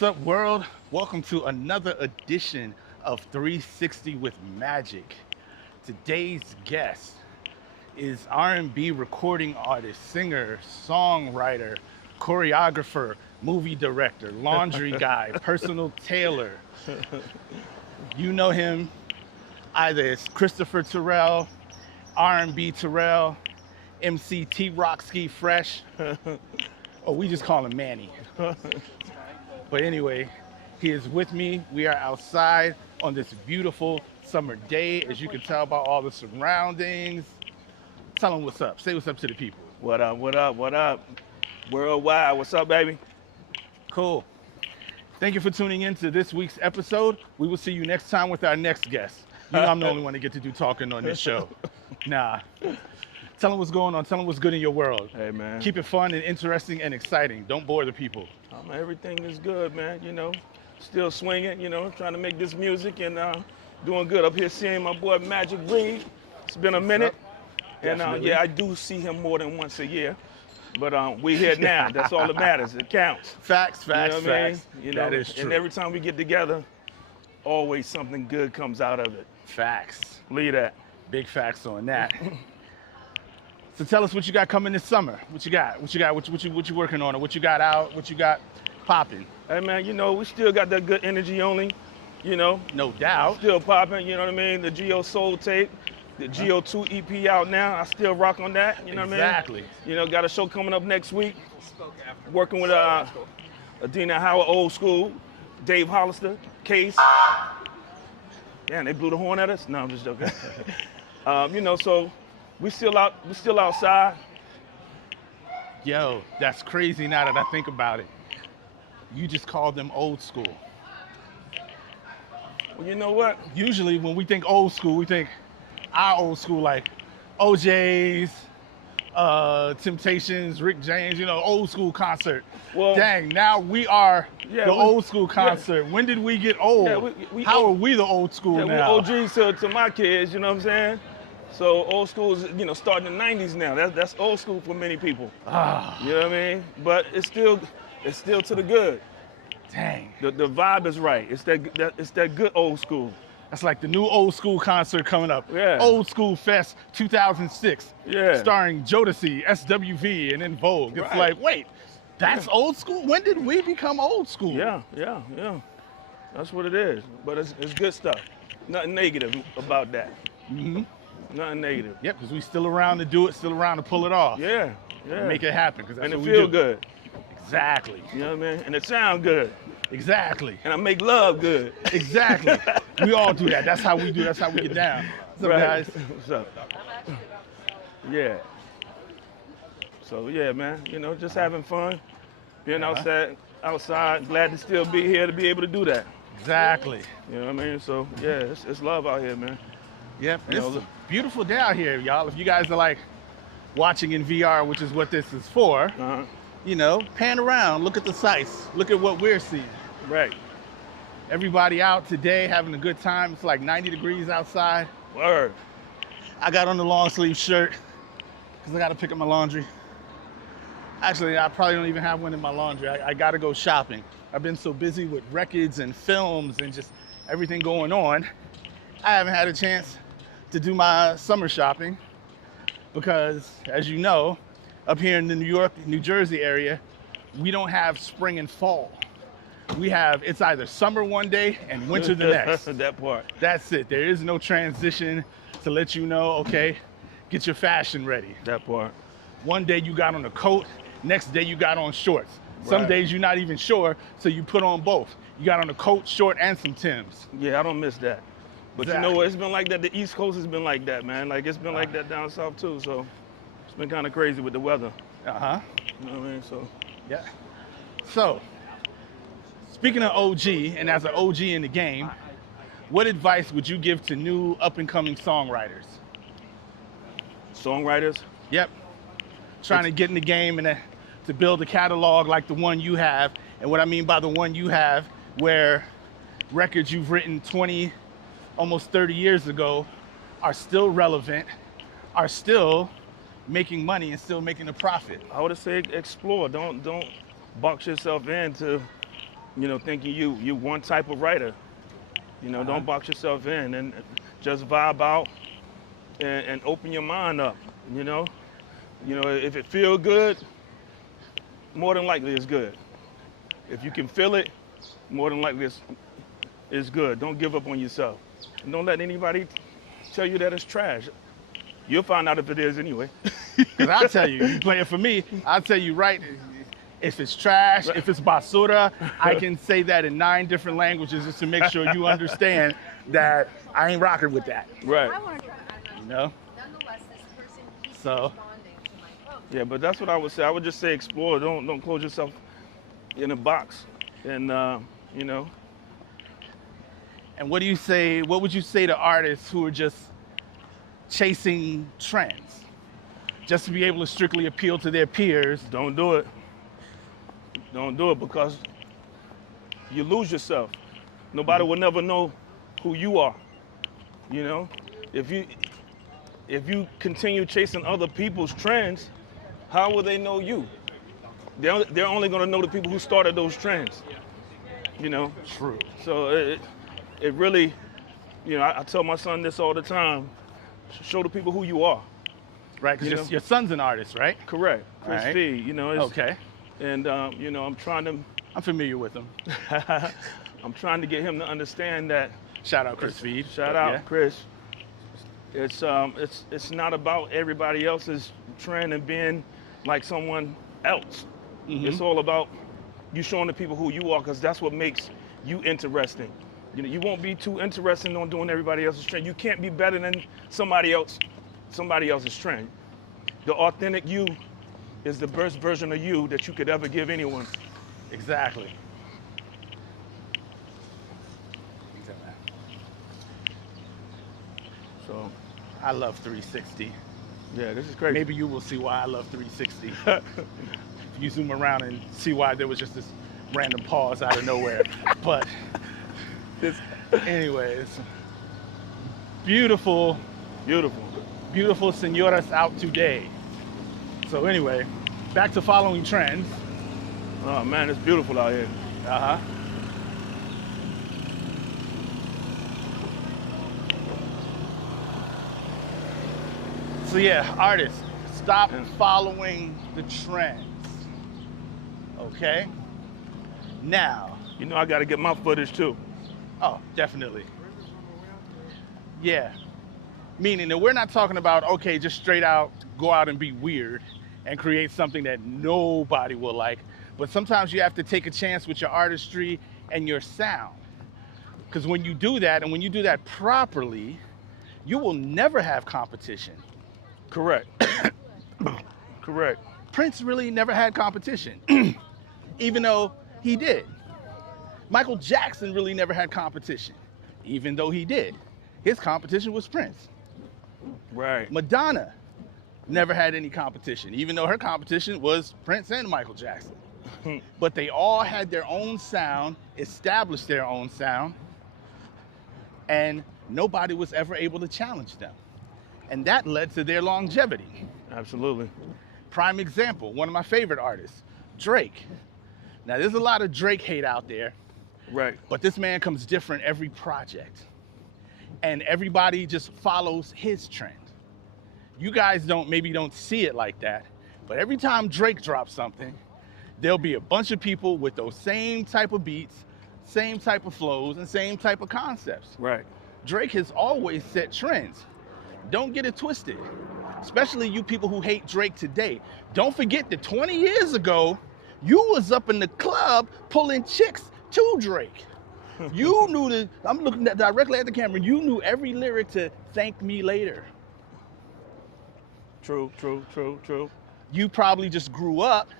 What's up, world? Welcome to another edition of 360 with Magic. Today's guest is R&B recording artist, singer, songwriter, choreographer, movie director, laundry guy, personal tailor. You know him either as Christopher Terrell, R&B Terrell, MC T-Rock-Ski Fresh, or we just call him Manny. But anyway, he is with me. We are outside on this beautiful summer day, as you can tell by all the surroundings. Tell them what's up. Say what's up to the people. What up, what up, what up? Worldwide, what's up, baby? Cool. Thank you for tuning in to this week's episode. We will see you next time with our next guest. You know I'm the only one to get to do talking on this show. Nah. Tell them what's going on. Tell them what's good in your world. Hey, man. Keep it fun and interesting and exciting. Don't bore the people. Everything is good, man. You know, still swinging, you know, trying to make this music and doing good. Up here seeing my boy Magic Reed. It's been a minute. And yeah, I do see him more than once a year. But we're here now. That's all that matters. It counts. Facts, You know what I mean? facts. You know, That is true. and every time we get together, always something good comes out of it. Facts. Believe that. Big facts on that. So tell us what you got coming this summer. What you got? What you working on? Or what you got out? What you got popping? Hey, man, you know, we still got that good energy only, you know. No doubt. Still popping, you know what I mean? The Geo Soul tape, the Geo 2 EP out now. I still rock on that, you know what I mean? Exactly. You know, got a show coming up next week. Working with Adina Howard, Old School, Dave Hollister, Case. Damn, they blew the horn at us? No, I'm just joking. You know, so we still outside. Yo, that's crazy now that I think about it. You just called them old school. Well, you know what? Usually when we think old school, we think our old school like OJ's, Temptations, Rick James, you know, old school concert. Well, dang, now we are the old school concert. When did we get old? Yeah, How are we the old school Yeah, now? we OGs to my kids, you know what I'm saying? So old school is, you know, starting in the 90s now. That's old school for many people. You know what I mean? But it's still to the good. Dang. The vibe is right. It's that good old school. That's like the new old school concert coming up. Yeah. Old School Fest 2006. Yeah. Starring Jodeci, SWV, and In Vogue. It's Right. like, wait, that's old school? When did we become old school? Yeah. That's what it is. But it's good stuff. Nothing negative about that. Mm-hmm. Nothing negative. Yep, because we still around to do it, still around to pull it off. Yeah. Make it happen. Cause that's And it what we feel do. good. Exactly. You know what I mean? And it sound good. Exactly. And I make love good. Exactly. We all do that. That's how we do. That's how we get down. What's up, Right. guys? What's up? Yeah. So yeah, man. You know, just having fun, being outside. Glad to still be here to be able to do that. Exactly. You know what I mean? So yeah, it's love out here, man. Yep. You It's know, a beautiful day out here, y'all. If you guys are like watching in VR, which is what this is for, you know, pan around, look at the sights, look at what we're seeing. Right. Everybody out today having a good time. It's like 90 degrees outside. Word. I got on the long sleeve shirt because I got to pick up my laundry. Actually, I probably don't even have one in my laundry. I got to go shopping. I've been so busy with records and films and just everything going on. I haven't had a chance to do my summer shopping because, as you know, up here in the New York, New Jersey area, we don't have spring and fall. It's either summer one day and winter the next. That part. That's it. There is no transition to let you know, okay, get your fashion ready. That part. One day you got on a coat, next day you got on shorts. Some Right. days you're not even sure, so you put on both. You got on a coat, short, and some Timbs. Yeah, I don't miss that. But you know Exactly. what? It's been like that. The East Coast has been like that, man. Like it's been like that down south too. So it's been kind of crazy with the weather. Uh-huh. You know what I mean? So Yeah. So, speaking of OG, and as an OG in the game, what advice would you give to new up-and-coming songwriters? songwriters. Yep. Trying to get in the game and to build a catalog like the one you have. And what I mean by the one you have, where records you've written 20, almost 30 years ago are still relevant, are still making money and still making a profit. I would say explore. Don't box yourself into you know, thinking you one type of writer. You know, don't box yourself in and just vibe out and open your mind up. You know, if it feel good, more than likely it's good. If you can feel it, more than likely it's good. Don't give up on yourself. And don't let anybody tell you that it's trash. You'll find out if it is anyway. Because I'll tell you, you playing for me, I'll tell you right, if it's trash, if it's basura, I can say that in 9 different languages just to make sure you understand that I ain't rocking with that. Right. You know? Nonetheless, this person keeps So. responding to my post. Yeah, but that's what I would say. I would just say explore. Don't close yourself in a box. And you know. And what would you say to artists who are just chasing trends? Just to be able to strictly appeal to their peers? Don't do it. Don't do it because you lose yourself. Nobody will never know who you are. You know, if you continue chasing other people's trends, how will they know you? They're only going to know the people who started those trends. You know. True. So it really, you know, I tell my son this all the time. Show the people who you are. Right, because your son's an artist, right? Correct. Chris Right. V, you know. Okay. And, you know, I'm familiar with him. trying to get him to understand that. Shout out Chris Feed. Shout out, Chris. It's not about everybody else's trend and being like someone else. Mm-hmm. It's all about you showing the people who you are, because that's what makes you interesting. You know, you won't be too interested on doing everybody else's trend. You can't be better than somebody else's trend. The authentic you is the best version of you that you could ever give anyone. Exactly. So, I love 360. yeah, this is crazy. Maybe you will see why I love 360. If you zoom around and see why there was just this random pause out of nowhere. But anyways, beautiful senoras out today. So anyway, back to following trends. Oh man, it's beautiful out here. Uh-huh. So yeah, artists, stop following the trends. Okay? Now. You know I gotta get my footage too. Oh, definitely. Yeah. Meaning that we're not talking about, okay, just straight out go out and be weird and create something that nobody will like. But sometimes you have to take a chance with your artistry and your sound. Because when you do that, and when you do that properly, you will never have competition. Correct. Correct. Prince really never had competition, even though he did. Michael Jackson really never had competition, even though he did. His competition was Prince. Right. Madonna never had any competition, even though her competition was Prince and Michael Jackson. But they all had their own sound, established their own sound, and nobody was ever able to challenge them. And that led to their longevity. Absolutely. Prime example, one of my favorite artists, Drake. Now, there's a lot of Drake hate out there. Right. But this man comes different every project. And everybody just follows his trend. You guys maybe don't see it like that, but every time Drake drops something, there'll be a bunch of people with those same type of beats, same type of flows, and same type of concepts. Right. Drake has always set trends. Don't get it twisted, especially you people who hate Drake today. Don't forget that 20 years ago, you was up in the club pulling chicks to Drake. You knew I'm looking directly at the camera, you knew every lyric to Thank Me Later. True. You probably just grew up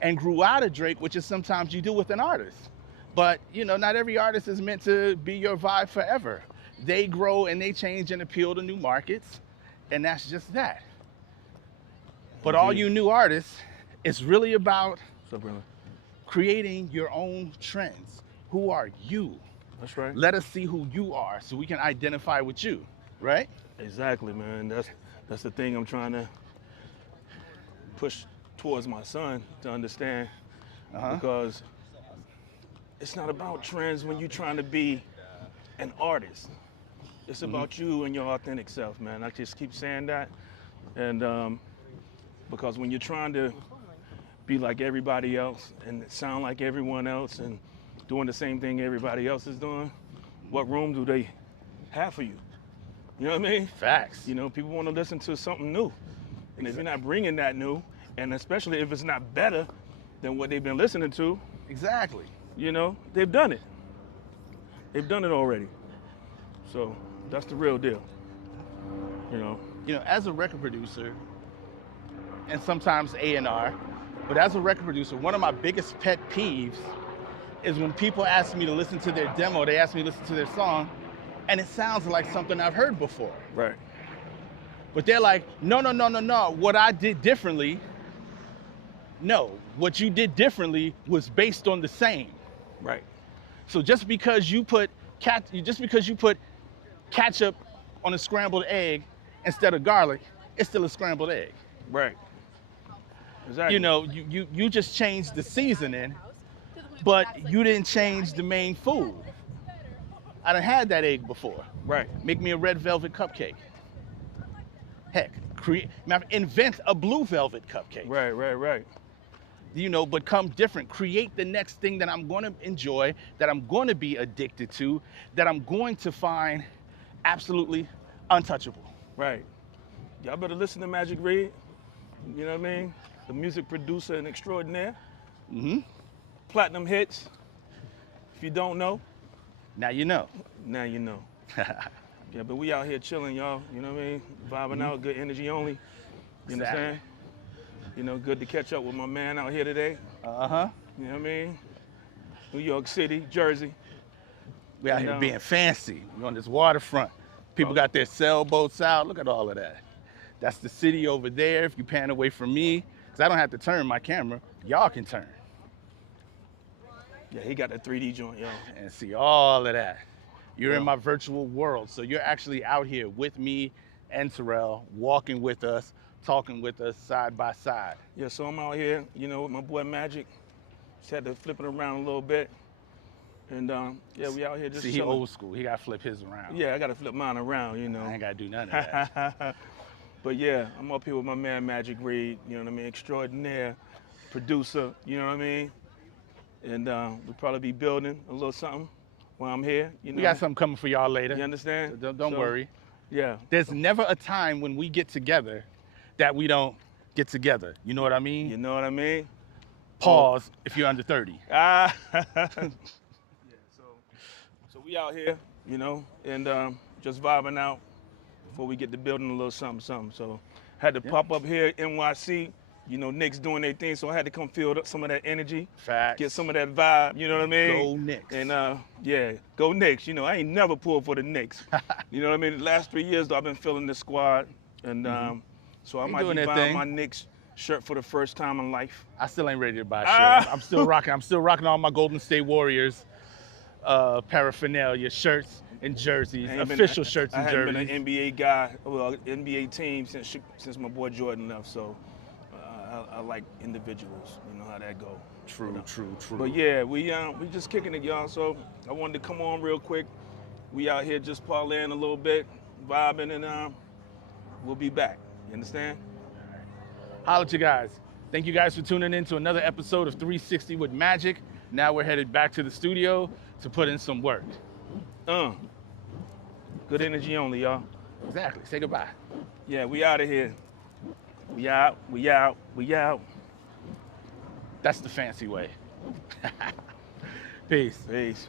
and grew out of Drake, which is sometimes you do with an artist. But, you know, not every artist is meant to be your vibe forever. They grow and they change and appeal to new markets, and that's just that. But all you new artists, it's really about creating your own trends. Who are you? That's right. Let us see who you are so we can identify with you, right? Exactly, man. That's the thing I'm trying to push towards my son to understand, because it's not about trends when you're trying to be an artist. It's about you and your authentic self, man. I just keep saying that. And because when you're trying to be like everybody else and sound like everyone else and doing the same thing everybody else is doing, what room do they have for you? You know what I mean? Facts. You know, people want to listen to something new. And if you're not bringing that new, and especially if it's not better than what they've been listening to, Exactly. you know, they've done it. They've done it already. So that's the real deal. You know. You know, as a record producer, and sometimes A&R, but as a record producer, one of my biggest pet peeves is when people ask me to listen to their demo, they ask me to listen to their song, and it sounds like something I've heard before. Right. But they're like, no, what I did differently, no, what you did differently was based on the same. Right. So just because you put ketchup on a scrambled egg instead of garlic, it's still a scrambled egg. Right. Exactly. You know, you just changed the seasoning, but you didn't change the main food. I done had that egg before. Right. Make me a red velvet cupcake. Heck, invent a blue velvet cupcake. Right. You know, but come different. Create the next thing that I'm going to enjoy, that I'm going to be addicted to, that I'm going to find absolutely untouchable. Right. Y'all better listen to Magic Reed. You know what I mean? The music producer and extraordinaire. Mm-hmm. Platinum hits. If you don't know, Now you know. now you know. Yeah, but we out here chilling, y'all. You know what I mean? Vibing out, good energy only. You Exactly. understand? You know, good to catch up with my man out here today. Uh-huh. You know what I mean? New York City, Jersey. We out here being fancy. We on this waterfront. People got their sailboats out. Look at all of that. That's the city over there. If you pan away from me, because I don't have to turn my camera, y'all can turn Yeah, he got the 3D joint, y'all. and see all of that. You're in Yeah. my virtual world. So you're actually out here with me and Terrell, walking with us, talking with us side by side. Yeah, so I'm out here, you know, with my boy Magic. Just had to flip it around a little bit. And yeah, we out here just See, he chilling. old school. He got to flip his around. Yeah, I got to flip mine around, you know. I ain't got to do none of that. But yeah, I'm up here with my man Magic Reed, you know what I mean, extraordinaire producer, you know what I mean? And we'll probably be building a little something while I'm here, you know. We got something coming for y'all later. You understand? So don't So, worry. Yeah. There's never a time when we get together that we don't get together. You know what I mean? You know what I mean? Pause if you're under 30. Ah. Yeah, so we out here, you know, and just vibing out before we get to building a little something. So had to pop up here at NYC. You know, Knicks doing their thing, so I had to come feel some of that energy, Facts. get some of that vibe, you know what I mean? Go Knicks. And yeah, go Knicks. You know, I ain't never pulled for the Knicks. You know what I mean? The last 3 years, though, I've been feeling the squad, and so I They might doing be their buying thing. my Knicks shirt for the first time in life. I still ain't ready to buy a shirt. I'm still rocking. I'm still rocking all my Golden State Warriors paraphernalia, shirts and jerseys, I ain't been- official shirts and I haven't jerseys. been an NBA guy, well, NBA team since my boy Jordan left. So I like individuals. You know how that go. True. But yeah, we just kicking it, y'all. So I wanted to come on real quick. We out here just parlaying a little bit, vibing, and we'll be back. You understand? Holla at you guys. Thank you guys for tuning in to another episode of 360 with Magic. Now we're headed back to the studio to put in some work. Good energy only, y'all. Exactly. Say goodbye. Yeah, we out of here. We out. That's the fancy way. Peace. Peace.